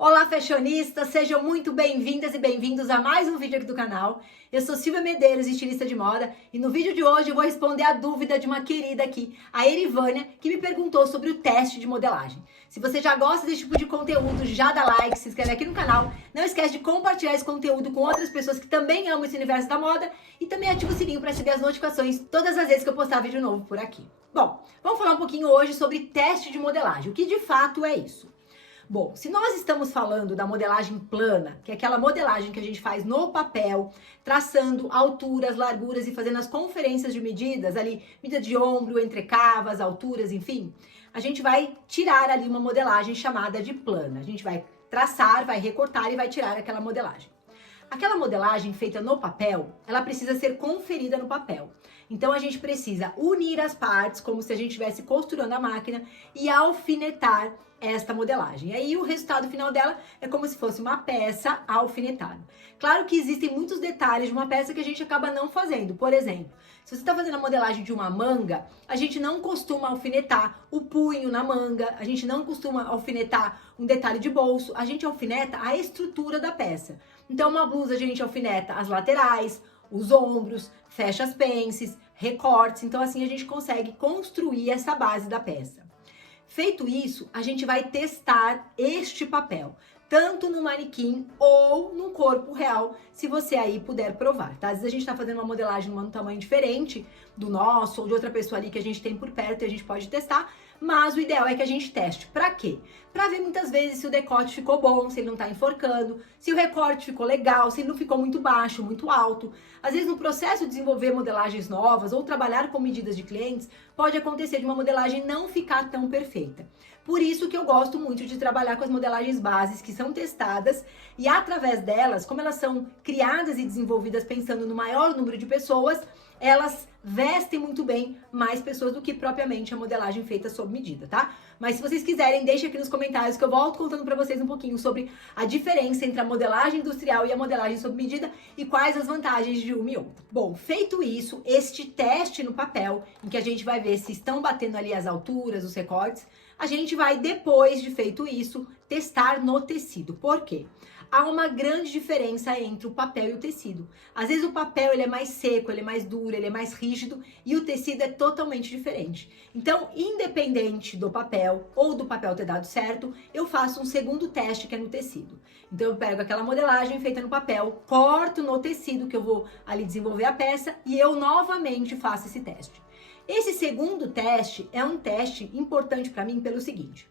Olá, fashionistas! Sejam muito bem-vindas e bem-vindos a mais um vídeo aqui do canal. Eu sou Silvia Medeiros, estilista de moda, e no vídeo de hoje eu vou responder a dúvida de uma querida aqui, a Erivânia, que me perguntou sobre o teste de modelagem. Se você já gosta desse tipo de conteúdo, já dá like, se inscreve aqui no canal, não esquece de compartilhar esse conteúdo com outras pessoas que também amam esse universo da moda e também ativa o sininho para receber as notificações todas as vezes que eu postar vídeo novo por aqui. Bom, vamos falar um pouquinho hoje sobre teste de modelagem, o que de fato é isso. Bom, se nós estamos falando da modelagem plana, que é aquela modelagem que a gente faz no papel, traçando alturas, larguras e fazendo as conferências de medidas ali, medida de ombro, entrecavas, alturas, enfim, a gente vai tirar ali uma modelagem chamada de plana. A gente vai traçar, vai recortar e vai tirar aquela modelagem. Aquela modelagem feita no papel, ela precisa ser conferida no papel. Então a gente precisa unir as partes, como se a gente estivesse costurando a máquina, e alfinetar esta modelagem. E aí o resultado final dela é como se fosse uma peça alfinetada. Claro que existem muitos detalhes de uma peça que a gente acaba não fazendo. Por exemplo, se você está fazendo a modelagem de uma manga, a gente não costuma alfinetar o punho na manga, a gente não costuma alfinetar um detalhe de bolso, a gente alfineta a estrutura da peça. Então uma blusa a gente alfineta as laterais, os ombros, fecha as pences, recortes, então assim a gente consegue construir essa base da peça. Feito isso, a gente vai testar este papel, tanto no manequim ou no corpo real, se você aí puder provar, tá? Às vezes a gente tá fazendo uma modelagem num tamanho diferente do nosso ou de outra pessoa ali que a gente tem por perto e a gente pode testar, mas o ideal é que a gente teste. Pra quê? Pra ver muitas vezes se o decote ficou bom, se ele não tá enforcando, se o recorte ficou legal, se ele não ficou muito baixo, muito alto. Às vezes no processo de desenvolver modelagens novas ou trabalhar com medidas de clientes, pode acontecer de uma modelagem não ficar tão perfeita. Por isso que eu gosto muito de trabalhar com as modelagens bases que são testadas e através delas, como elas são criadas e desenvolvidas pensando no maior número de pessoas, elas vestem muito bem mais pessoas do que propriamente a modelagem feita sob medida, tá? Mas se vocês quiserem, deixem aqui nos comentários que eu volto contando pra vocês um pouquinho sobre a diferença entre a modelagem industrial e a modelagem sob medida e quais as vantagens de uma e outra. Bom, feito isso, este teste no papel, em que a gente vai ver se estão batendo ali as alturas, os recortes, a gente vai, depois de feito isso, testar no tecido. Por quê? Há uma grande diferença entre o papel e o tecido. Às vezes o papel ele é mais seco, ele é mais duro, ele é mais rígido e o tecido é totalmente diferente. Então, independente do papel ou do papel ter dado certo, eu faço um segundo teste que é no tecido. Então eu pego aquela modelagem feita no papel, corto no tecido que eu vou ali desenvolver a peça e eu novamente faço esse teste. Esse segundo teste é um teste importante para mim pelo seguinte: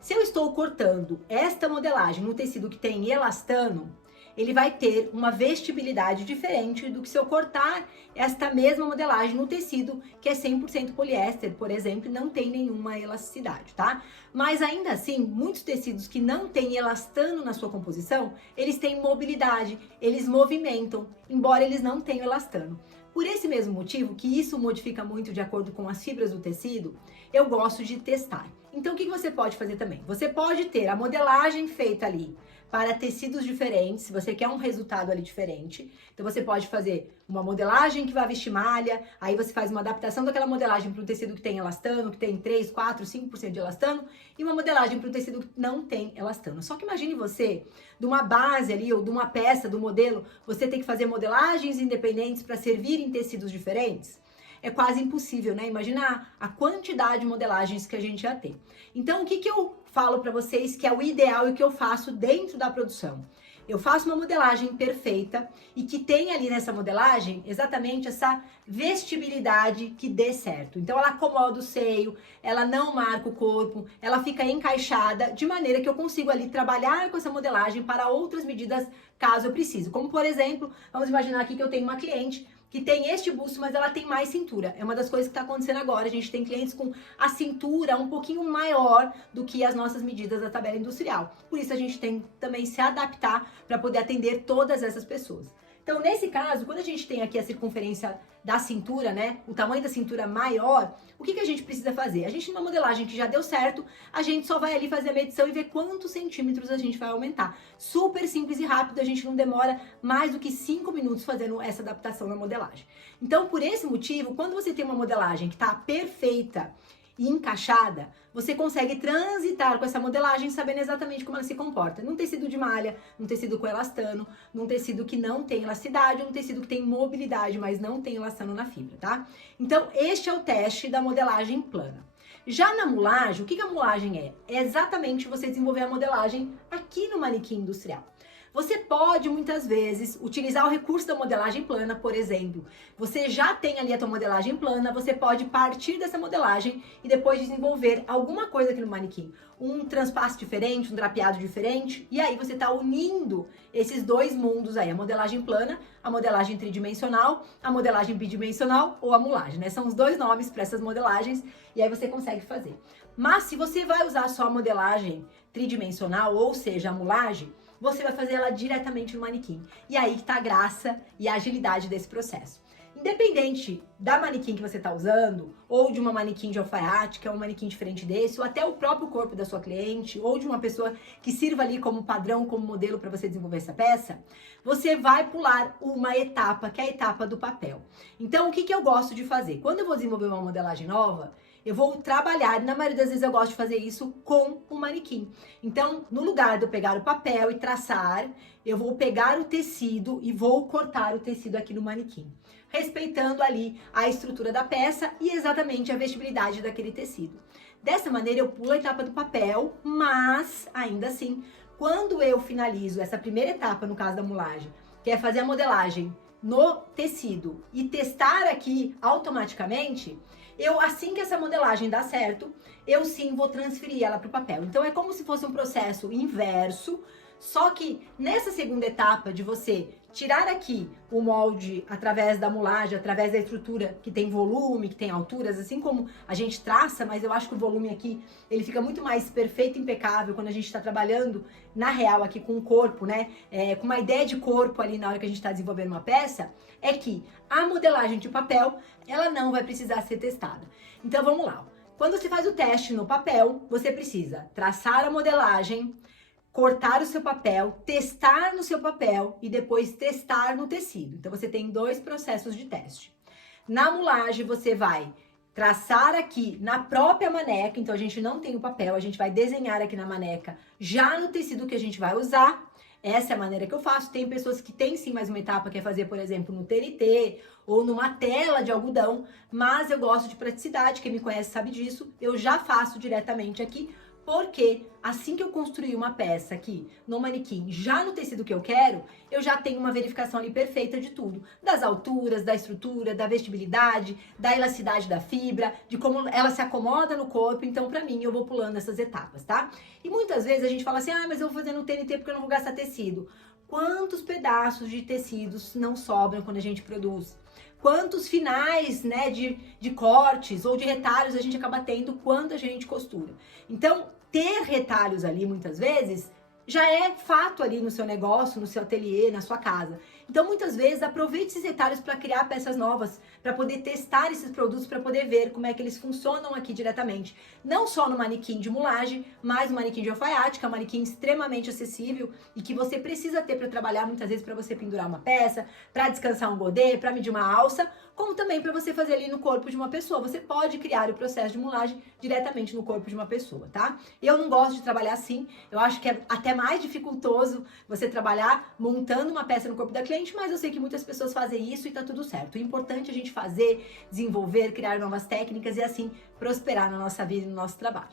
se eu estou cortando esta modelagem no tecido que tem elastano, ele vai ter uma vestibilidade diferente do que se eu cortar esta mesma modelagem no tecido que é 100% poliéster, por exemplo, e não tem nenhuma elasticidade, tá? Mas ainda assim, muitos tecidos que não têm elastano na sua composição, eles têm mobilidade, eles movimentam, embora eles não tenham elastano. Por esse mesmo motivo, que isso modifica muito de acordo com as fibras do tecido, eu gosto de testar. Então, o que você pode fazer também? Você pode ter a modelagem feita ali para tecidos diferentes, se você quer um resultado ali diferente. Então, você pode fazer uma modelagem que vai vestir malha, aí você faz uma adaptação daquela modelagem para um tecido que tem elastano, que tem 3, 4, 5% de elastano, e uma modelagem para um tecido que não tem elastano. Só que imagine você, de uma base ali, ou de uma peça, do modelo, você tem que fazer modelagens independentes para servir em tecidos diferentes. É quase impossível, né? Imaginar a quantidade de modelagens que a gente ia ter. Então, o que eu falo para vocês que é o ideal e o que eu faço dentro da produção? Eu faço uma modelagem perfeita e que tem ali nessa modelagem exatamente essa vestibilidade que dê certo. Então, ela acomoda o seio, ela não marca o corpo, ela fica encaixada de maneira que eu consigo ali trabalhar com essa modelagem para outras medidas caso eu precise. Como, por exemplo, vamos imaginar aqui que eu tenho uma cliente que tem este busto, mas ela tem mais cintura. É uma das coisas que está acontecendo agora. A gente tem clientes com a cintura um pouquinho maior do que as nossas medidas da tabela industrial. Por isso a gente tem também se adaptar para poder atender todas essas pessoas. Então, nesse caso, quando a gente tem aqui a circunferência da cintura, né, o tamanho da cintura maior, o que a gente precisa fazer? A gente, numa modelagem que já deu certo, a gente só vai ali fazer a medição e ver quantos centímetros a gente vai aumentar. Super simples e rápido, a gente não demora mais do que 5 minutos fazendo essa adaptação na modelagem. Então, por esse motivo, quando você tem uma modelagem que está perfeita e encaixada, você consegue transitar com essa modelagem sabendo exatamente como ela se comporta. Num tecido de malha, num tecido com elastano, num tecido que não tem elasticidade, num tecido que tem mobilidade, mas não tem elastano na fibra, tá? Então, este é o teste da modelagem plana. Já na mulagem, o que a mulagem é? É exatamente você desenvolver a modelagem aqui no manequim industrial. Você pode, muitas vezes, utilizar o recurso da modelagem plana, por exemplo. Você já tem ali a tua modelagem plana, você pode partir dessa modelagem e depois desenvolver alguma coisa aqui no manequim. Um transpasso diferente, um drapeado diferente, e aí você está unindo esses dois mundos aí, a modelagem plana, a modelagem tridimensional, a modelagem bidimensional ou a mulagem, né? São os dois nomes para essas modelagens, e aí você consegue fazer. Mas se você vai usar só a modelagem tridimensional, ou seja, a mulagem, você vai fazer ela diretamente no manequim. E aí que tá a graça e a agilidade desse processo. Independente da manequim que você está usando, ou de uma manequim de alfaiate, que é um manequim diferente desse, ou até o próprio corpo da sua cliente, ou de uma pessoa que sirva ali como padrão, como modelo para você desenvolver essa peça, você vai pular uma etapa, que é a etapa do papel. Então, o que eu gosto de fazer? Quando eu vou desenvolver uma modelagem nova, eu vou trabalhar, na maioria das vezes eu gosto de fazer isso com o manequim. Então, no lugar de eu pegar o papel e traçar, eu vou pegar o tecido e vou cortar o tecido aqui no manequim, respeitando ali a estrutura da peça e exatamente a vestibilidade daquele tecido. Dessa maneira, eu pulo a etapa do papel, mas, ainda assim, quando eu finalizo essa primeira etapa, no caso da mulagem, que é fazer a modelagem no tecido e testar aqui automaticamente, assim que essa modelagem dá certo, eu sim vou transferir ela para o papel. Então é como se fosse um processo inverso, só que nessa segunda etapa de você tirar aqui o molde através da mulagem, através da estrutura que tem volume, que tem alturas, assim como a gente traça, mas eu acho que o volume aqui, ele fica muito mais perfeito, impecável quando a gente está trabalhando na real aqui com o corpo, né? Com uma ideia de corpo ali na hora que a gente está desenvolvendo uma peça, é que a modelagem de papel, ela não vai precisar ser testada. Então vamos lá. Quando você faz o teste no papel, você precisa traçar a modelagem, cortar o seu papel, testar no seu papel e depois testar no tecido. Então você tem dois processos de teste. Na mulagem você vai traçar aqui na própria maneca, então a gente não tem o papel, a gente vai desenhar aqui na maneca já no tecido que a gente vai usar. Essa é a maneira que eu faço. Tem pessoas que têm sim mais uma etapa, que é fazer, por exemplo, no TNT ou numa tela de algodão, mas eu gosto de praticidade, quem me conhece sabe disso, eu já faço diretamente aqui, porque assim que eu construir uma peça aqui no manequim, já no tecido que eu quero, eu já tenho uma verificação ali perfeita de tudo. Das alturas, da estrutura, da vestibilidade, da elasticidade da fibra, de como ela se acomoda no corpo. Então, pra mim, eu vou pulando essas etapas, tá? E muitas vezes a gente fala assim, mas eu vou fazer no TNT porque eu não vou gastar tecido. Quantos pedaços de tecidos não sobram quando a gente produz? Quantos finais, né, de cortes ou de retalhos a gente acaba tendo quando a gente costura. Então, ter retalhos ali, muitas vezes, já é fato ali no seu negócio, no seu ateliê, na sua casa. Então, muitas vezes, aproveite esses retalhos para criar peças novas, para poder testar esses produtos, para poder ver como é que eles funcionam aqui diretamente. Não só no manequim de mulagem, mas no manequim de alfaiate, que é um manequim extremamente acessível e que você precisa ter para trabalhar, muitas vezes, para você pendurar uma peça, para descansar um godê, para medir uma alça, como também para você fazer ali no corpo de uma pessoa. Você pode criar o processo de mulagem diretamente no corpo de uma pessoa, tá? Eu não gosto de trabalhar assim, eu acho que é até mais dificultoso você trabalhar montando uma peça no corpo da cliente, mas eu sei que muitas pessoas fazem isso e tá tudo certo. O importante é a gente fazer, desenvolver, criar novas técnicas e assim prosperar na nossa vida e no nosso trabalho.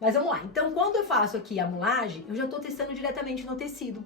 Mas vamos lá. Então, quando eu faço aqui a mulagem, eu já tô testando diretamente no tecido.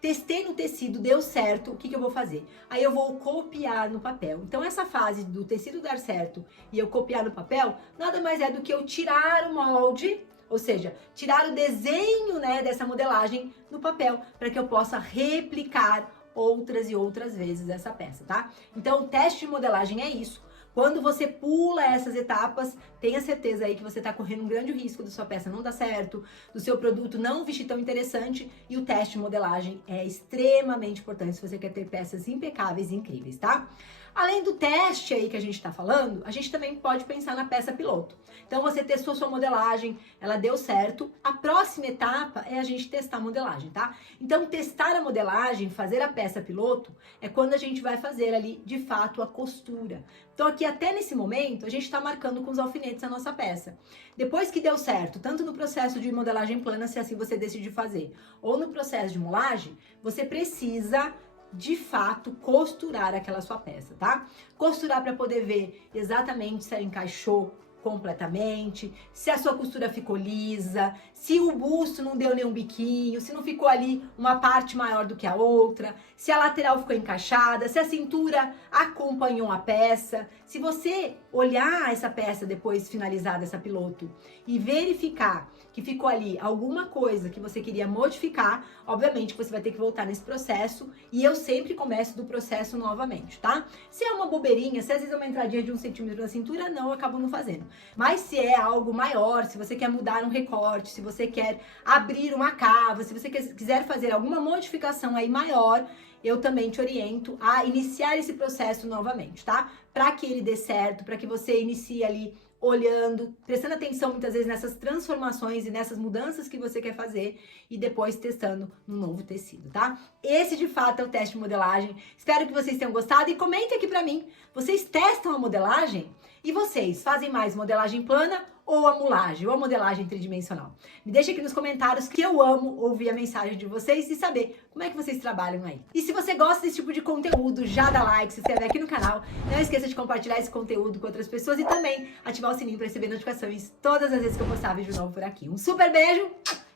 Testei no tecido, deu certo, o que eu vou fazer? Aí eu vou copiar no papel. Então, essa fase do tecido dar certo e eu copiar no papel, nada mais é do que eu tirar o molde, ou seja, tirar o desenho, né, dessa modelagem no papel, para que eu possa replicar outras e outras vezes essa peça, tá? Então, o teste de modelagem é isso. Quando você pula essas etapas, tenha certeza aí que você está correndo um grande risco da sua peça não dar certo, do seu produto não vestir tão interessante, e o teste de modelagem é extremamente importante se você quer ter peças impecáveis e incríveis, tá? Além do teste aí que a gente está falando, a gente também pode pensar na peça piloto. Então você testou sua modelagem, ela deu certo. A próxima etapa é a gente testar a modelagem, tá? Então testar a modelagem, fazer a peça piloto, é quando a gente vai fazer ali, de fato, a costura. Então aqui até nesse momento, a gente tá marcando com os alfinetes a nossa peça. Depois que deu certo, tanto no processo de modelagem plana, se assim você decidir fazer, ou no processo de molagem, você precisa de fato costurar aquela sua peça, tá? Costurar para poder ver exatamente se ela encaixou completamente, se a sua costura ficou lisa, se o busto não deu nenhum biquinho, se não ficou ali uma parte maior do que a outra, se a lateral ficou encaixada, se a cintura acompanhou a peça. Se você olhar essa peça depois finalizada, essa piloto, e verificar que ficou ali alguma coisa que você queria modificar, obviamente que você vai ter que voltar nesse processo, e eu sempre começo do processo novamente, tá? Se é uma bobeirinha, se às vezes é uma entradinha de 1 centímetro na cintura, não, eu acabo não fazendo. Mas se é algo maior, se você quer mudar um recorte, se você quer abrir uma cava, se você quiser fazer alguma modificação aí maior, eu também te oriento a iniciar esse processo novamente, tá? Para que ele dê certo, para que você inicie ali olhando, prestando atenção muitas vezes nessas transformações e nessas mudanças que você quer fazer e depois testando no novo tecido, tá? Esse de fato é o teste de modelagem. Espero que vocês tenham gostado e comentem aqui pra mim, vocês testam a modelagem? E vocês fazem mais modelagem plana ou a mulagem, ou a modelagem tridimensional? Me deixa aqui nos comentários, que eu amo ouvir a mensagem de vocês e saber como é que vocês trabalham aí. E se você gosta desse tipo de conteúdo, já dá like, se inscreve aqui no canal, não esqueça de compartilhar esse conteúdo com outras pessoas e também ativar o sininho para receber notificações todas as vezes que eu postar vídeo novo por aqui. Um super beijo,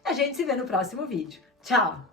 a gente se vê no próximo vídeo. Tchau!